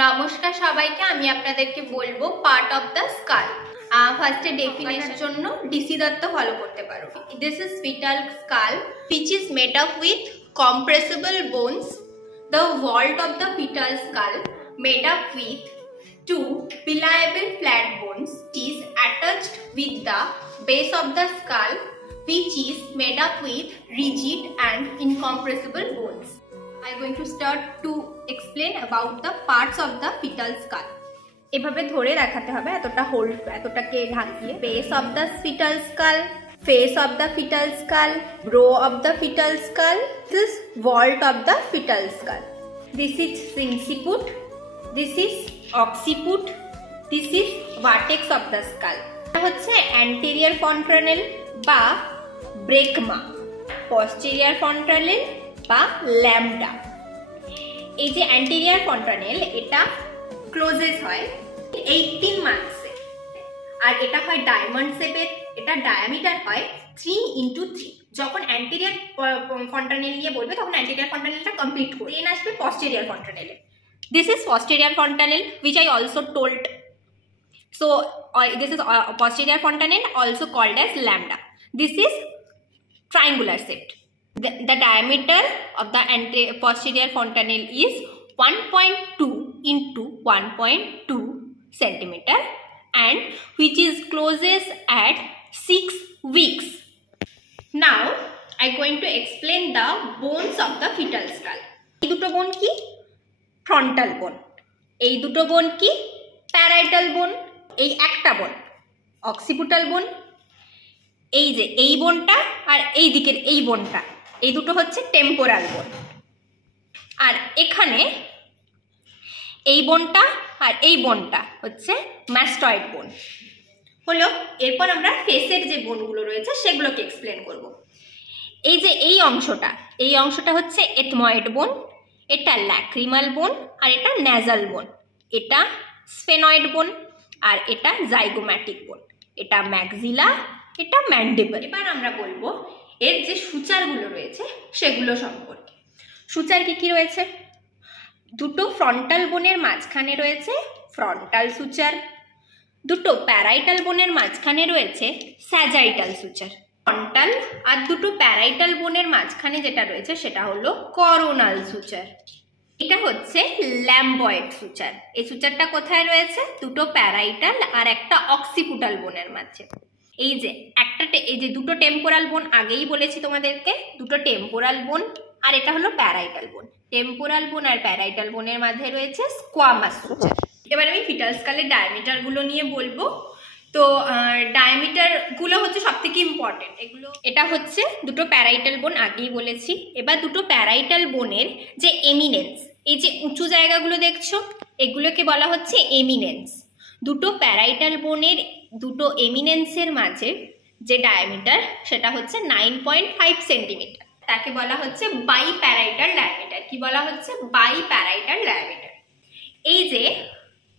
নমস্কার সবাইকে, আমি আপনাদেরকে বলবো পার্ট অফ দ্য স্কাল। ফার্স্টে ডেফিনেশনের জন্য ডিসি দত্ত ফলো করতে পারো। This is fetal skull which is made up with compressible bones. The vault of the fetal skull made up with two pliable flat bones is attached with the base of the skull which is made up with rigid and incompressible bones. I'm going to start to explain about the parts of the fetal skull. এভাবে ধরে দেখাতে হবে, এতটা hold, এতটাকে ঢাকিয়ে। Base of the foetal skull, face of the fetal skull, row of the fetal skull, this is vault of the fetal skull. This is inciput, this is occiput, this is vertex of the skull. এটা হচ্ছে anterior fontanel বা ব্রেকমা, posterior fontanel বা lambda. এই যে anterior fontanel এটা clauses হয় 18 মান্থসে, আর এটা হয় ডায়মন্ড শেপের। এটা ডায়ামিটার হয় 3x3। যখন অ্যান্টেরিয়র ফন্টানেল নিয়ে বলবে তখন অ্যান্টেরিয়র ফন্টানেলটা কমপ্লিট করে দেন আসবে পস্টেরিয়র ফন্টানেলে। This is posterior fontanel which I also told. So this is posterior fontanel also called as lambda. This is triangular shaped. The diameter of the posterior fontanel is 1.2 into 1.2 centimeter and which is closes at 6 weeks. Now I am going to explain the bones of the fetal skull. এই দুটো বোন কি? Frontal বোন। এই দুটো বোন কি? Parietal বোন। এই একটা বোন অক্সিপিটাল বোন। এই যে এই বোনটা আর এই দিকের এই বোনটা, এই দুটো হচ্ছে টেম্পোরাল বোন। আর এখানে এই বোনটা আর এই বোনটা হচ্ছে ম্যাস্টয়েড বোন হলো। এরপর আমরা ফেসের যে বোনগুলো রয়েছে সেগুলোকে এক্সপ্লেন করব। এই যে এই অংশটা হচ্ছে এথময়েড বোন, এটা ল্যাক্রিমাল বোন, আর এটা ন্যাজাল বোন। এটা স্ফেনয়েড বোন, আর এটা জাইগোম্যাটিক বোন। এটা ম্যাক্সিলা, এটা ম্যান্ডিবল। এবার আমরা বলবো এর যে সূচারগুলো রয়েছে সেগুলো সম্পর্কে। সূচার কি রয়েছে? দুটো ফ্রন্টাল বোনের মাঝখানে রয়েছে ফ্রন্টাল সূচার, দুটো প্যারাইটাল বোনের মাঝখানে রয়েছে স্যাজাইটাল সূচার। ফ্রন্টাল আর দুটো প্যারাইটাল বোনের মাঝখানে যেটা রয়েছে সেটা হলো করোনাল সূচার। এটা হচ্ছে ল্যাম্বয়েড সূচার। এই সূচারটা কোথায় রয়েছে? দুটো প্যারাইটাল আর একটা অক্সিপিটাল বোনের মাঝে। এই যে দুটো টেম্পোরাল বোন, আগেই বলেছি তোমাদেরকে, দুটো টেম্পোরাল বোন আর এটা হলো প্যারাইটাল বোন। টেম্পোরাল বোন আর প্যারাইটাল বোনের মাঝে রয়েছে স্কোয়ামাস সূচার। এবার আমি ফিটাল স্কালের ডায়ামিটার গুলো নিয়ে বলবো। তো ডায়ামিটার গুলো হচ্ছে সব থেকে ইম্পর্টেন্ট এগুলো। এটা হচ্ছে দুটো প্যারাইটাল বোন, আগেই বলেছি। এবার দুটো প্যারাইটাল বোনের যে এমিনেন্স, এই যে উঁচু জায়গাগুলো দেখছো, এগুলোকে বলা হচ্ছে এমিনেন্স। দুটো প্যারাইটাল বোনের দুটো এমিনেন্সের মাঝে যে ডায়ামিটার সেটা হচ্ছে 9.5 সেন্টিমিটার। তাকে বলা হচ্ছে বাই প্যারাইটাল ডায়ামিটার। কি বলা হচ্ছে? By parietal diameter. এই যে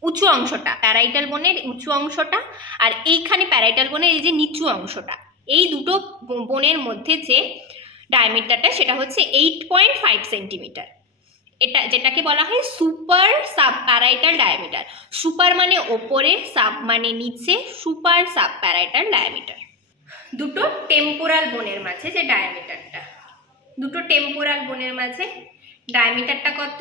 উঁচু অংশটা, প্যারাইটাল বোনের উঁচু অংশটা, আর এইখানে প্যারাইটাল বোনের এই যে নিচু অংশটা, এই দুটো বোনের মধ্যে যে ডায়ামিটারটা সেটা হচ্ছে 8.5 সেন্টিমিটার। এটা যেটাকে বলা হয় super sub parietal diameter. Super মানে ওপরে, সাব মানে নিচে, সুপার সাব প্যারাইটাল ডায়ামিটার। দুটো টেম্পোরাল বোনের মাঝে যে ডায়ামিটারটা, দুটো টেম্পোরাল বোনের মাঝে ডায়ামিটারটা কত?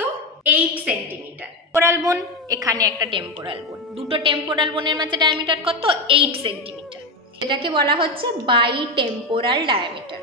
8 সেন্টিমিটার। টেম্পোরাল বোন, এখানে একটা টেম্পোরাল বোন, দুটো টেম্পোরাল বোনের মাঝে ডায়ামিটার কত? 8 সেন্টিমিটার। এটাকে বলা হচ্ছে বাই টেম্পোরাল ডায়ামিটার।